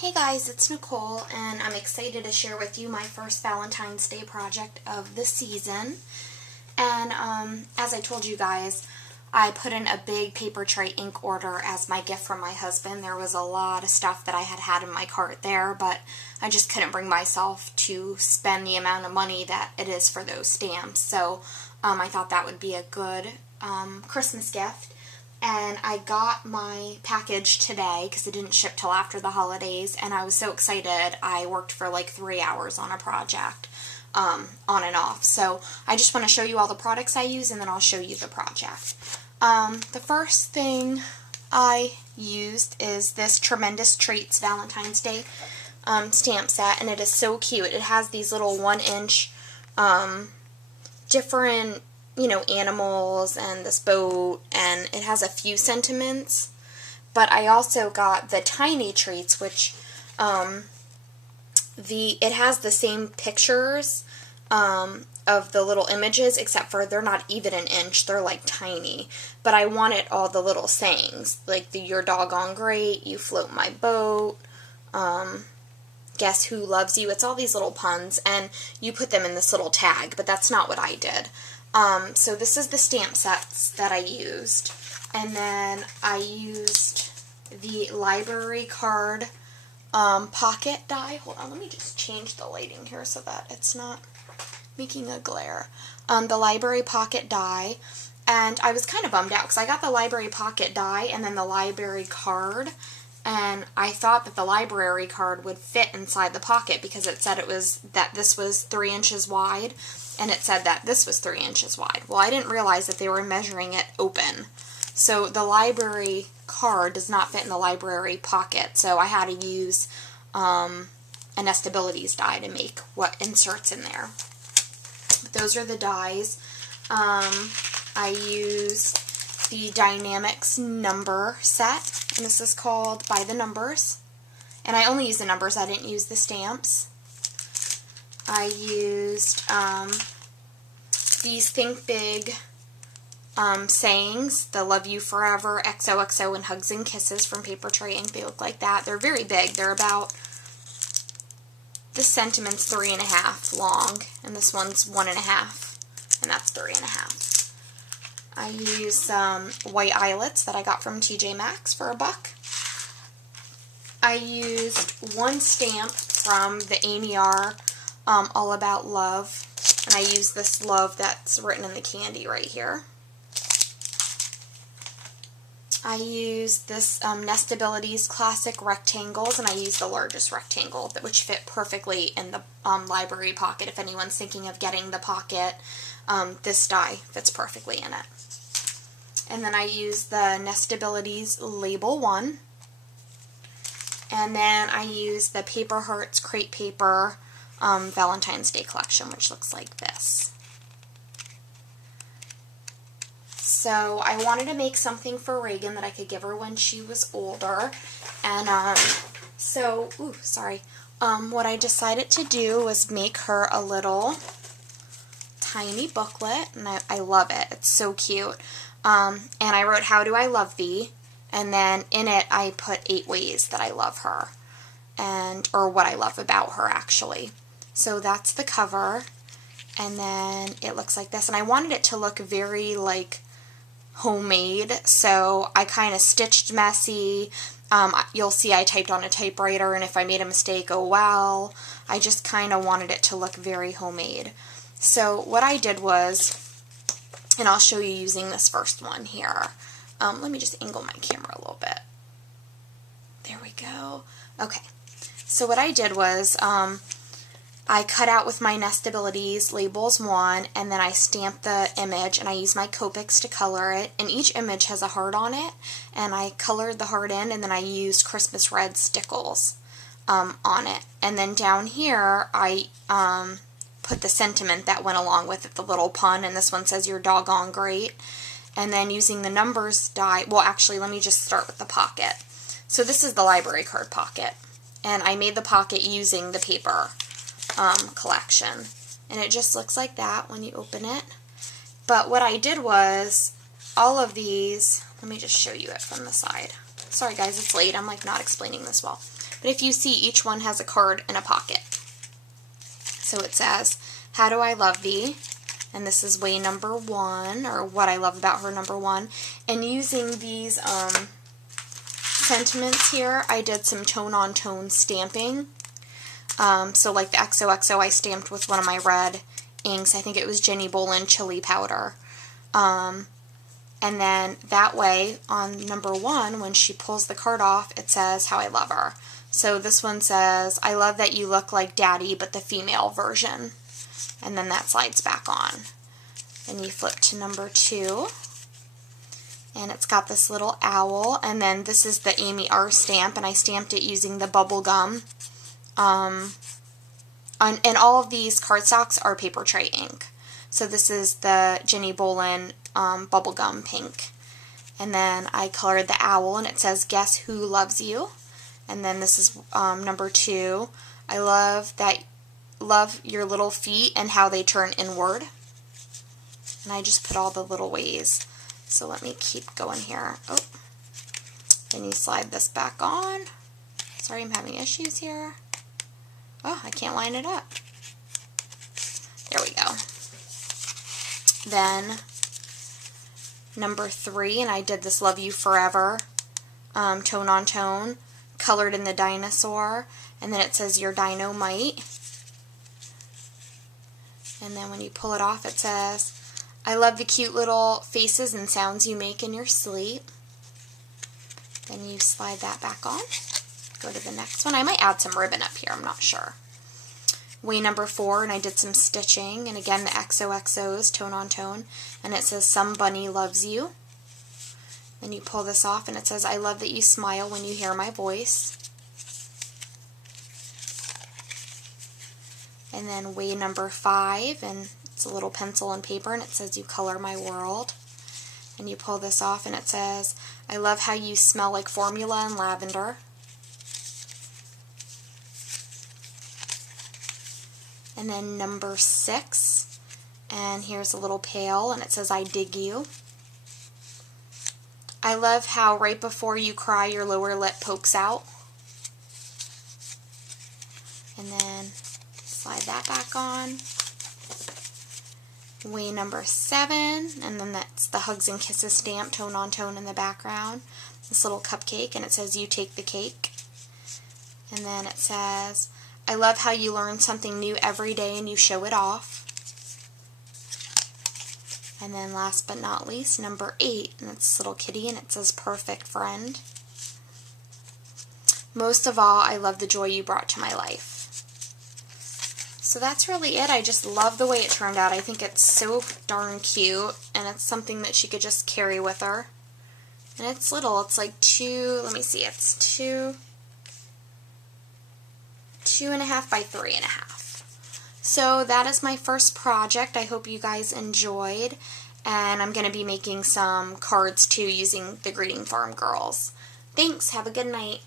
Hey guys, it's Nicole, and I'm excited to share with you my first Valentine's Day project of the season. And as I told you guys, I put in a big Paper Trey Ink order as my gift from my husband. There was a lot of stuff that I had in my cart there, but I just couldn't bring myself to spend the amount of money that it is for those stamps. So I thought that would be a good Christmas gift. And I got my package today because it didn't ship till after the holidays, and I was so excited. I worked for like 3 hours on a project, on and off. So I just want to show you all the products I use, and then I'll show you the project. The first thing I used is this Tremendous Treats Valentine's Day stamp set, and it is so cute. It has these little 1-inch different animals and this boat, and it has a few sentiments. But I also got the tiny treats, which it has the same pictures of the little images, except for they're not even an inch, they're like tiny. But I wanted all the little sayings, like "You're doggone great," "You float my boat," "Guess who loves you." It's all these little puns, and you put them in this little tag, but that's not what I did. So this is the stamp sets that I used. And then I used the library card pocket die. Hold on, let me just change the lighting here so that it's not making a glare. The library pocket die. And I was kind of bummed out because I got the library pocket die and then the library card. And I thought that the library card would fit inside the pocket because it said this was 3 inches wide. And it said that this was 3 inches wide. Well, I didn't realize that they were measuring it open. So the library card does not fit in the library pocket. So I had to use a Nestabilities die to make what inserts in there. But those are the dies. I used the Dynamics number set. And this is called By the Numbers. And I only used the numbers. I didn't use the stamps. I used these Think Big sayings, the Love You Forever, XOXO, and Hugs and Kisses from Paper Trey Ink. They look like that. They're very big. They're about, this sentiment's 3.5 long, and this one's 1.5, and that's 3.5. I used some white eyelets that I got from TJ Maxx for $1. I used one stamp from the Amy R. All About Love, and I use this love that's written in the candy right here. I used this Nestabilities Classic Rectangles, and I used the largest rectangle, which fit perfectly in the library pocket. If anyone's thinking of getting the pocket, this die fits perfectly in it. And then I used the Nestabilities Label 1, and then I used the Paper Hearts Crepe Paper Valentine's Day collection, which looks like this. So I wanted to make something for Reagan that I could give her when she was older, and what I decided to do was make her a little tiny booklet, and I love it. It's so cute. And I wrote, "How do I love thee?" And then in it I put 8 ways that I love her, or what I love about her, actually. So that's the cover, and then it looks like this. And I wanted it to look very, like, homemade, so I kind of stitched messy. You'll see I typed on a typewriter, and if I made a mistake, oh well. I just kind of wanted it to look very homemade. So what I did was, and I'll show you using this first one here. Let me just angle my camera a little bit. There we go. Okay. So what I did was, I cut out with my Nestabilities Labels 1, and then I stamped the image, and I used my Copics to color it, and each image has a heart on it, and I colored the heart in, and then I used Christmas Red stickles on it. And then down here, I put the sentiment that went along with it, the little pun, and this one says, "You're doggone great." And then using the numbers die, well, actually, let me just start with the pocket. So this is the library card pocket, and I made the pocket using the paper collection, and it just looks like that when you open it. But what I did was, all of these, let me just show you it from the side. Sorry guys, it's late, I'm like not explaining this well. But if you see, each one has a card and a pocket. So it says, how do I love thee? And this is way number 1, or what I love about her number 1. And using these sentiments here, I did some tone-on-tone stamping. So like the XOXO I stamped with one of my red inks. I think it was Jenny Bolin Chili Powder. And then that way, on number 1, when she pulls the card off, it says how I love her. So this one says, I love that you look like Daddy, but the female version. And then that slides back on. And you flip to number 2. And it's got this little owl. And then this is the Amy R stamp, and I stamped it using the bubble gum. And all of these cardstocks are Paper Trey ink. So this is the Jenny Bolin bubblegum pink. And then I colored the owl, and it says, guess who loves you? And then this is number 2. I love your little feet and how they turn inward. And I just put all the little ways. So let me keep going here. Oh, then you slide this back on. Sorry, I'm having issues here. Oh, I can't line it up. There we go. Then number 3, and I did this Love You Forever tone on tone, colored in the dinosaur, and then it says your dynamite. And then when you pull it off, it says, I love the cute little faces and sounds you make in your sleep. Then you slide that back on. Go to the next one. I might add some ribbon up here, I'm not sure. Way number 4, and I did some stitching, and again the XOXOs, tone on tone, and it says some bunny loves you. Then you pull this off, and it says I love that you smile when you hear my voice. And then way number 5, and it's a little pencil and paper, and it says you color my world. And you pull this off, and it says I love how you smell like formula and lavender. And then number 6, and here's a little pail, and it says I dig you. I love how right before you cry your lower lip pokes out. And then slide that back on. Way number 7, and then that's the Hugs and Kisses stamp, tone on tone in the background. This little cupcake, and it says you take the cake. And then it says I love how you learn something new every day and you show it off. And then last but not least, number 8, and it's this little kitty, and it says perfect friend. Most of all, I love the joy you brought to my life. So that's really it. I just love the way it turned out. I think it's so darn cute, and it's something that she could just carry with her. And it's little. It's like 2, let me see, it's 2.5 by 3.5. So that is my first project. I hope you guys enjoyed, and I'm going to be making some cards too using the Greeting Farm Girls. Thanks. Have a good night.